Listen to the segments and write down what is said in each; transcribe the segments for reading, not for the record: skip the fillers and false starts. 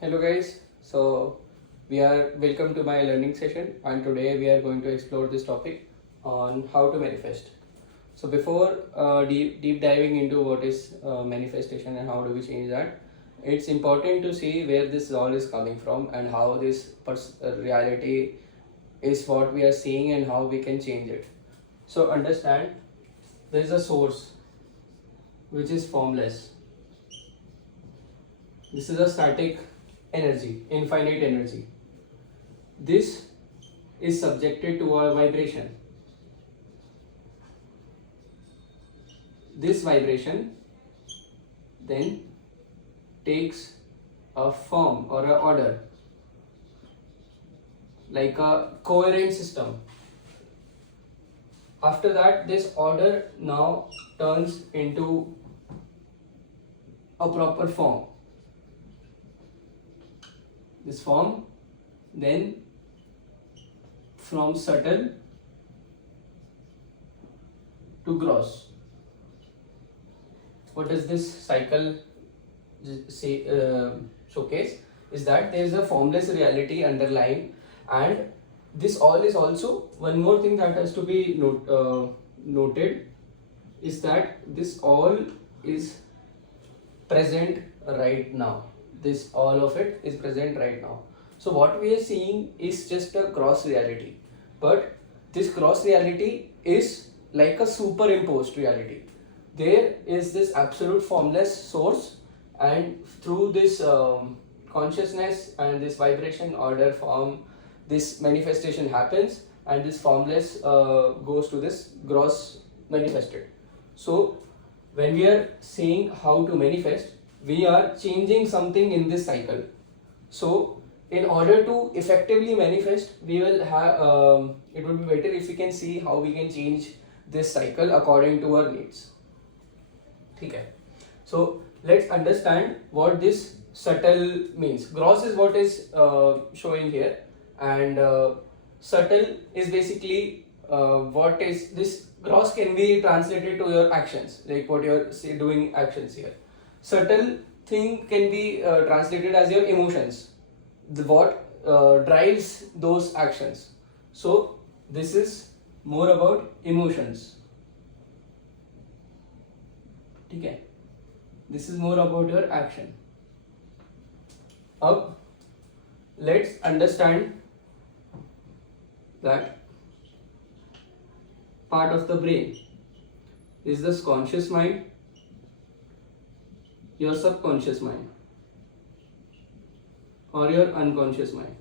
Hello guys, so we are welcome to my learning session, and today we are going to explore this topic on how to manifest. So before deep diving into what is manifestation and how do we change that, it's important to see where this all is coming from and how this reality is what we are seeing and how we can change it. So understand, there is a source which is formless. This is a static energy, infinite energy. This is subjected to a vibration. This vibration then takes a form or an order, like a coherent system. After that, this order now turns into a proper form. This form then from subtle to gross. What does this cycle showcase? Is that there is a formless reality underlying, and this all is also one more thing that has to be noted is that this all is present right now. This all of it is present right now. So what we are seeing is just a gross reality, but this gross reality is like a superimposed reality. There is this absolute formless source, and through this consciousness and this vibration order form, this manifestation happens, and this formless goes to this gross manifested. So when we are saying how to manifest, we are changing something in this cycle. So in order to effectively manifest, we will have it would be better if we can see how we can change this cycle according to our needs. Okay, so let's understand what this subtle means. Gross is what is showing here, and subtle is basically what is this. Gross can be translated to your actions, like what you're doing actions here. Subtle thing can be translated as your emotions, what drives those actions. So this is more about emotions. Okay, this is more about your action. Now let's understand that part of the brain is this conscious mind, your subconscious mind, or your unconscious mind.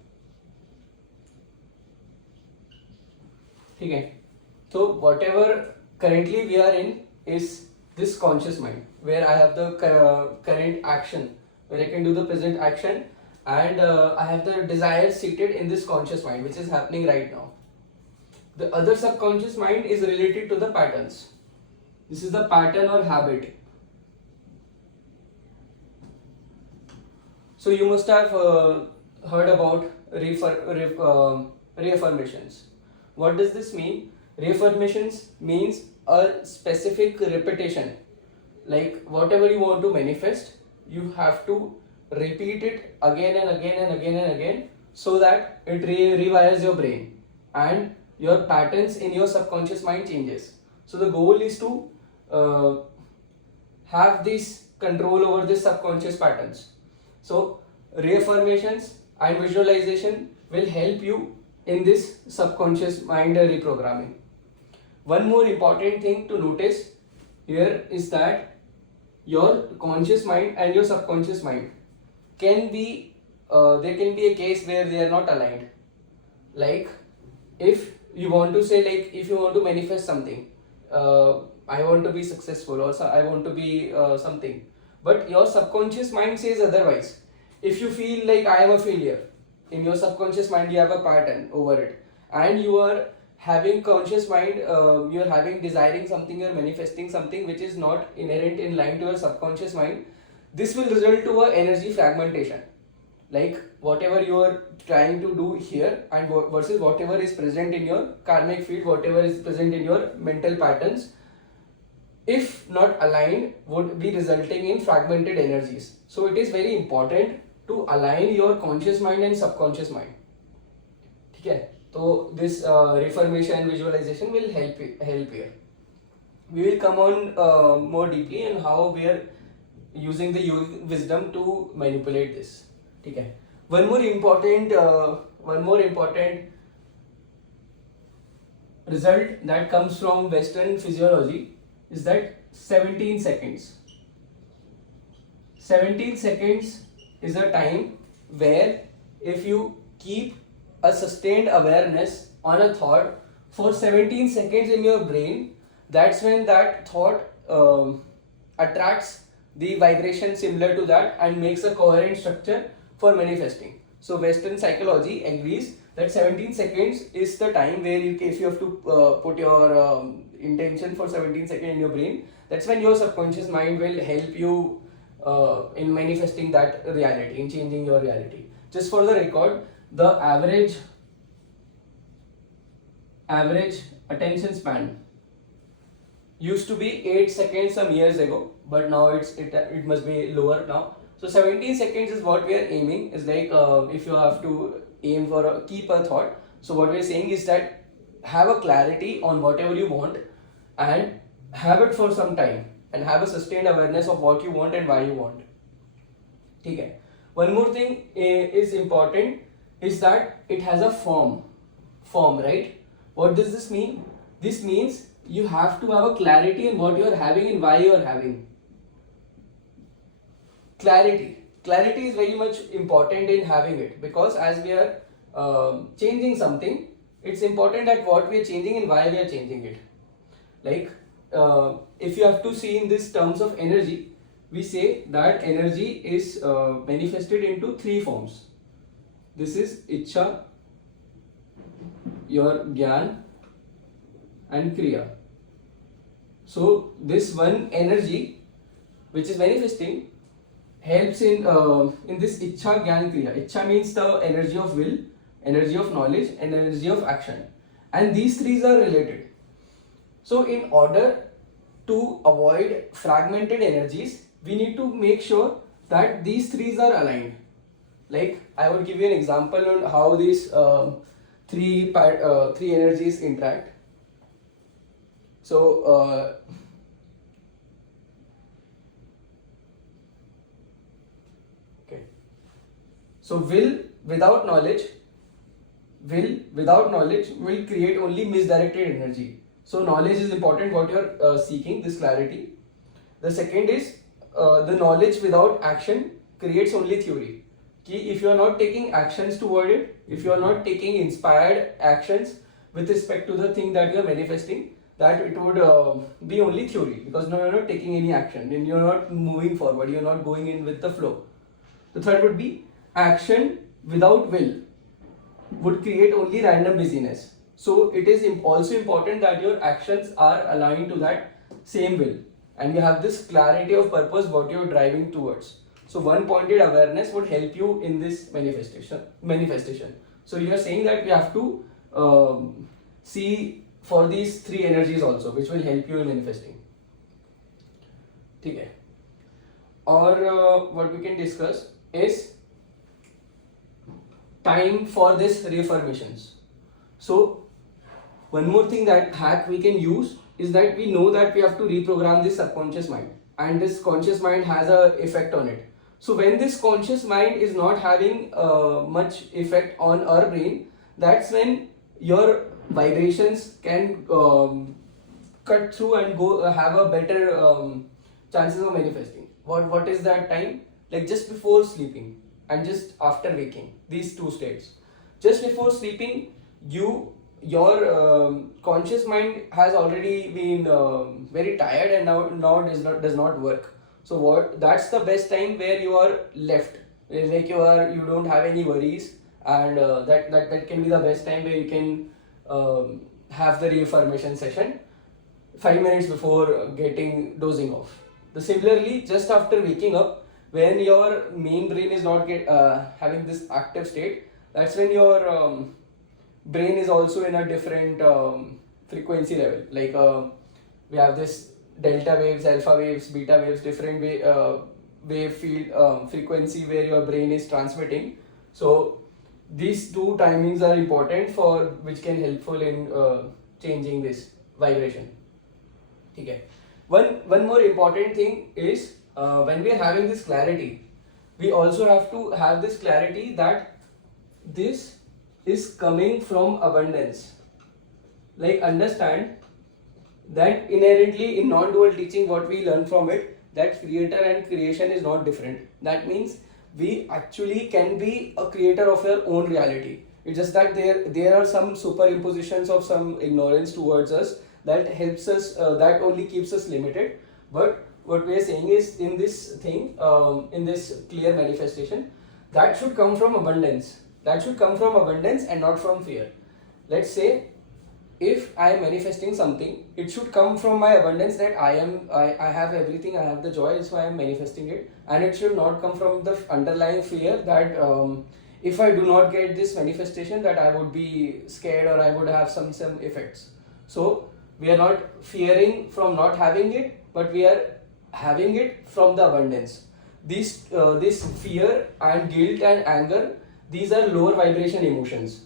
Okay, so whatever currently we are in is this conscious mind, where I have the current action, where I can do the present action, and I have the desire seated in this conscious mind, which is happening right now. The other subconscious mind is related to the patterns. This is the pattern or habit. So you must have heard about reaffirmations. What does this mean? Reaffirmations means a specific repetition. Like whatever you want to manifest, you have to repeat it again and again and again and again, so that it rewires your brain and your patterns in your subconscious mind changes. So the goal is to have this control over the subconscious patterns. So reaffirmations and visualization will help you in this subconscious mind reprogramming. One more important thing to notice here is that your conscious mind and your subconscious mind can be there can be a case where they are not aligned. Like if you want to say, like if you want to manifest something, I want to be successful, or I want to be something, but your subconscious mind says otherwise. If you feel like I am a failure, in your subconscious mind you have a pattern over it, and you are having conscious mind, you are having desiring something, you are manifesting something which is not inherent in line to your subconscious mind. This will result to a energy fragmentation, like whatever you are trying to do here and versus whatever is present in your karmic field, whatever is present in your mental patterns, if not aligned, would be resulting in fragmented energies. So it is very important to align your conscious mind and subconscious mind. Okay, so this reformation visualization will help here. We will come on more deeply on how we are using the yogic wisdom to manipulate this. Okay, one more important result that comes from Western physiology is that 17 seconds. 17 seconds is a time where if you keep a sustained awareness on a thought for 17 seconds in your brain, that's when that thought attracts the vibration similar to that and makes a coherent structure for manifesting. So Western psychology agrees that 17 seconds is the time where if you have to put your intention for 17 seconds in your brain, that's when your subconscious mind will help you in manifesting that reality, in changing your reality. Just for the record, the average attention span used to be 8 seconds some years ago, but now it must be lower now. So 17 seconds is what we are aiming. Is like if you have to aim for keep a thought. So what we are saying is that have a clarity on whatever you want and have it for some time and have a sustained awareness of what you want and why you want. Okay. One more thing is important is that it has a form, right? What does this mean? This means you have to have a clarity in what you are having and why you are having. Clarity is very much important in having it, because as we are changing something, it's important that what we are changing and why we are changing it. Like if you have to see in this terms of energy, we say that energy is manifested into 3 forms. This is Ichha, your Gyan and Kriya. So this one energy which is manifesting helps in this Ichha, Gyan, Kriya. Ichha means the energy of will, energy of knowledge and energy of action, and these 3 are related. So in order to avoid fragmented energies, we need to make sure that these 3 are aligned. Like I would give you an example on how these three energies interact. So okay. So will without knowledge will create only misdirected energy. So knowledge is important, what you are seeking, this clarity. The second is the knowledge without action creates only theory. If you are not taking actions toward it, if you are not taking inspired actions with respect to the thing that you are manifesting, that it would be only theory, because now you are not taking any action and you are not moving forward, you are not going in with the flow. The third would be action without will would create only random busyness. So it is also important that your actions are aligned to that same will and you have this clarity of purpose what you are driving towards. So one pointed awareness would help you in this manifestation. So you are saying that we have to see for these 3 energies also, which will help you in manifesting. Okay. Or what we can discuss is time for this reaffirmations. So one more thing that hack we can use is that we know that we have to reprogram this subconscious mind, and this conscious mind has a effect on it. So when this conscious mind is not having much effect on our brain, that's when your vibrations can cut through and go have a better chances of manifesting. What is that time? Like just before sleeping and just after waking, these 2 states. Just before sleeping, your conscious mind has already been very tired and now does not work. So that's the best time where you are left, like you don't have any worries, and that can be the best time where you can have the reaffirmation session 5 minutes before getting dozing off. Similarly, just after waking up, when your main brain is not having this active state, that's when your brain is also in a different frequency level. Like we have this delta waves, alpha waves, beta waves, different wave field frequency where your brain is transmitting. So these two timings are important for which can helpful in changing this vibration. Okay. One more important thing is when we are having this clarity, we also have to have this clarity that this is coming from abundance. Like, understand that inherently in non-dual teaching, what we learn from it, that creator and creation is not different. That means we actually can be a creator of our own reality. It's just that there are some superimpositions of some ignorance towards us that helps us, that only keeps us limited. But what we are saying is, in this thing, in this clear manifestation, that should come from abundance. That should come from abundance and not from fear. Let's say, if I am manifesting something, it should come from my abundance, that I have everything, I have the joy, so I am manifesting it. And it should not come from the underlying fear that if I do not get this manifestation, that I would be scared or I would have some effects. So we are not fearing from not having it, but we are having it from the abundance. This fear and guilt and anger, these are lower vibration emotions.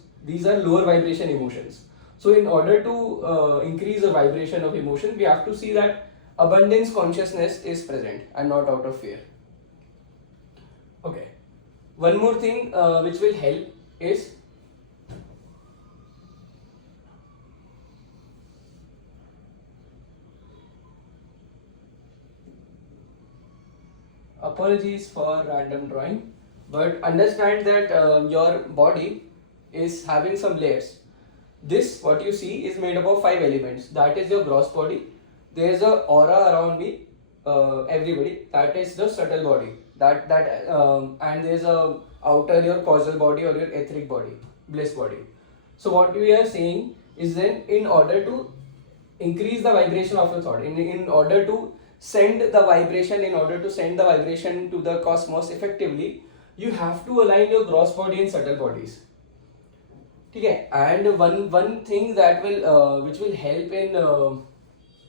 So in order to increase the vibration of emotion, we have to see that abundance consciousness is present and not out of fear. Okay. One more thing which will help is apologies for random drawing, but understand that your body is having some layers. This, what you see, is made up of 5 elements. That is your gross body. There is a aura around me, everybody. That is the subtle body. And there is a outer, your causal body or your etheric body, bliss body. So what we are saying is, then in order to increase the vibration of your thought, in order to send the vibration, to the cosmos effectively, you have to align your gross body and subtle bodies. Okay, and one thing that will which will help in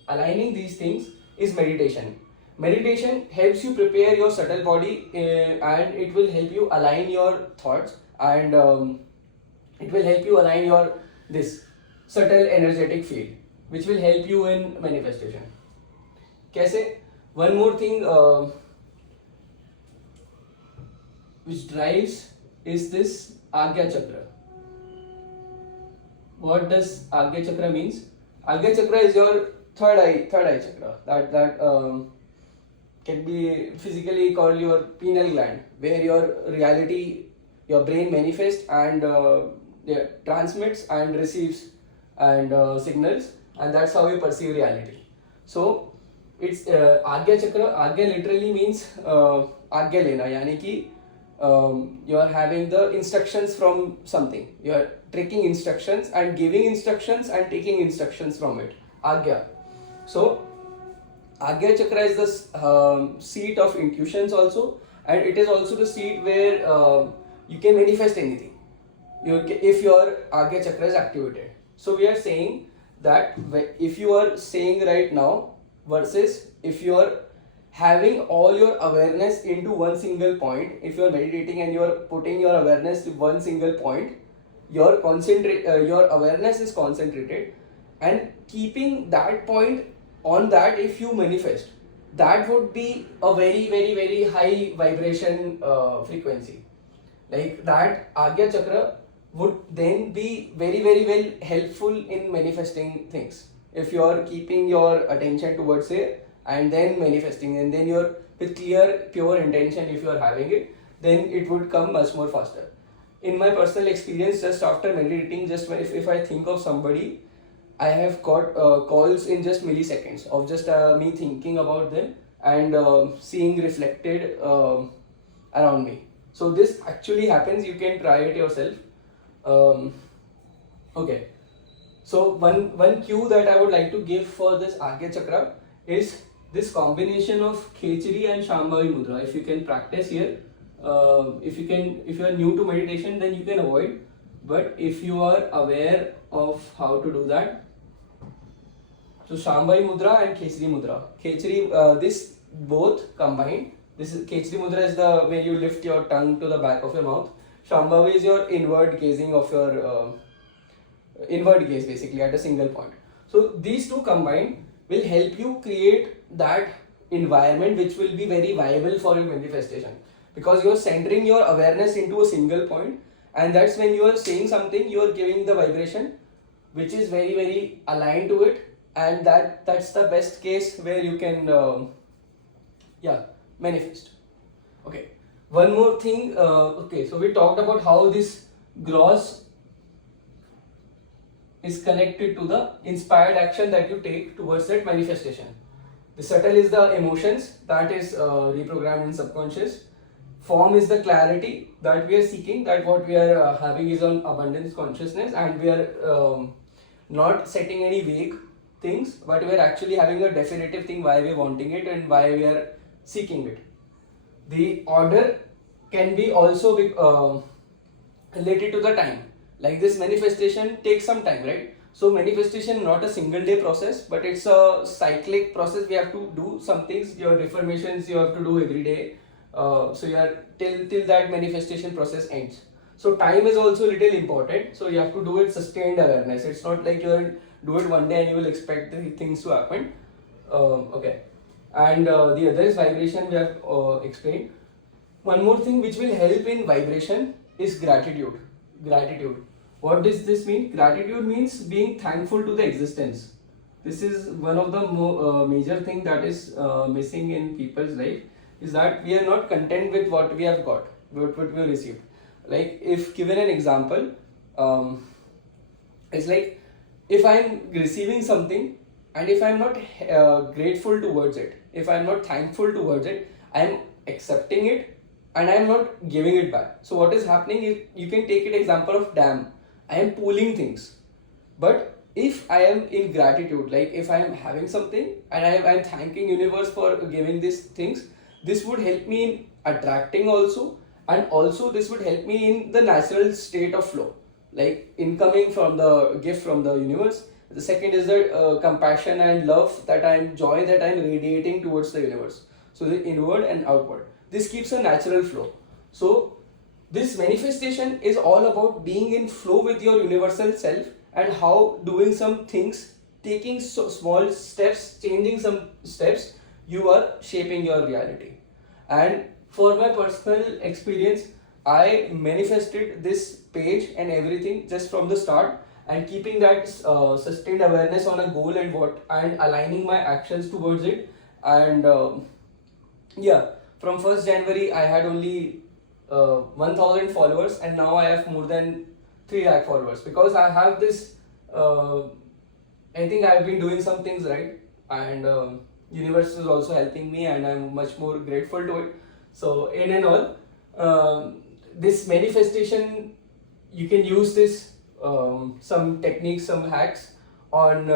aligning these things is meditation. Meditation helps you prepare your subtle body, and it will help you align your thoughts, and it will help you align your this subtle energetic field, which will help you in manifestation. Kaise? One more thing which drives is this Agya Chakra. What does Agya Chakra means? Agya Chakra is your third eye chakra. That can be physically called your pineal gland, where your reality, your brain manifests and transmits and receives and signals, and that's how you perceive reality. So it's Agya Chakra. Agya literally means Agya lena, yani ki you are having the instructions from something. You are taking instructions and giving instructions and taking instructions from it. Agya. So Agya Chakra is the seat of intuitions also, and it is also the seat where you can manifest anything if your Agya Chakra is activated. So we are saying that if you are saying right now versus if you are having all your awareness into one single point, if you are meditating and you are putting your awareness to one single point, your awareness is concentrated, and keeping that point on that, if you manifest, that would be a very, very, very high vibration frequency. Like that Agya Chakra would then be very, very well helpful in manifesting things. If you are keeping your attention towards it and then manifesting, and then you're with clear, pure intention, if you are having it, then it would come much more faster. In my personal experience, just after meditating, just if I think of somebody, I have got calls in just milliseconds of just me thinking about them and seeing reflected around me. So this actually happens. You can try it yourself. Okay. So one cue that I would like to give for this Agya Chakra is this combination of Khechari and Shambhavi Mudra. If you can practice here, if you are new to meditation, then you can avoid. But if you are aware of how to do that, so Shambhavi Mudra and Khechari Mudra. Khechari, this both combined This is Khechri Mudra is the way you lift your tongue to the back of your mouth. Shambhavi is your inward gazing of your inward gaze basically at a single point. So these two combined will help you create that environment which will be very viable for your manifestation, because you're centering your awareness into a single point, and that's when you are saying something, you are giving the vibration which is very aligned to it, and that's the best case where you can manifest. Okay, one more thing. Okay, so we talked about how this gross is connected to the inspired action that you take towards that manifestation. The subtle is the emotions that is reprogrammed in subconscious. Form is the clarity that we are seeking, that what we are having is on abundance consciousness, and we are not setting any vague things, but we are actually having a definitive thing why we are wanting it and why we are seeking it. The order can be also related to the time. Like this manifestation takes some time, right? So manifestation not a single day process, but it's a cyclic process. We have to do some things. Your reformations you have to do every day. So you are till that manifestation process ends. So time is also little important. So you have to do it sustained awareness. It's not like you do it one day and you will expect the things to happen. Okay. And the other is vibration. We have explained. One more thing which will help in vibration is gratitude. Gratitude. What does this mean? Gratitude means being thankful to the existence. This is one of the major thing that is missing in people's life, is that we are not content with what we have got, what we have received. Like if given an example, it's like if I'm receiving something and if I'm not grateful towards it, if I'm not thankful towards it, I'm accepting it and I'm not giving it back. So what is happening is, you can take an example of dam. I am pulling things, but if I am in gratitude, like if I am having something and I am thanking universe for giving these things, this would help me in attracting also, and also this would help me in the natural state of flow, like incoming from the gift from the universe. The second is the compassion and love that I am, joy that I am radiating towards the universe. So the inward and outward. This keeps a natural flow. So this manifestation is all about being in flow with your universal self, and how doing some things, taking small steps, changing some steps, you are shaping your reality. And for my personal experience, I manifested this page and everything just from the start, and keeping that sustained awareness on a goal and aligning my actions towards it. And from 1st January I had only 1000 followers, and now I have more than 3 lakh followers, because I have this I think I've been doing some things right, and universe is also helping me, and I'm much more grateful to it. So in and all, this manifestation, you can use this some techniques, some hacks on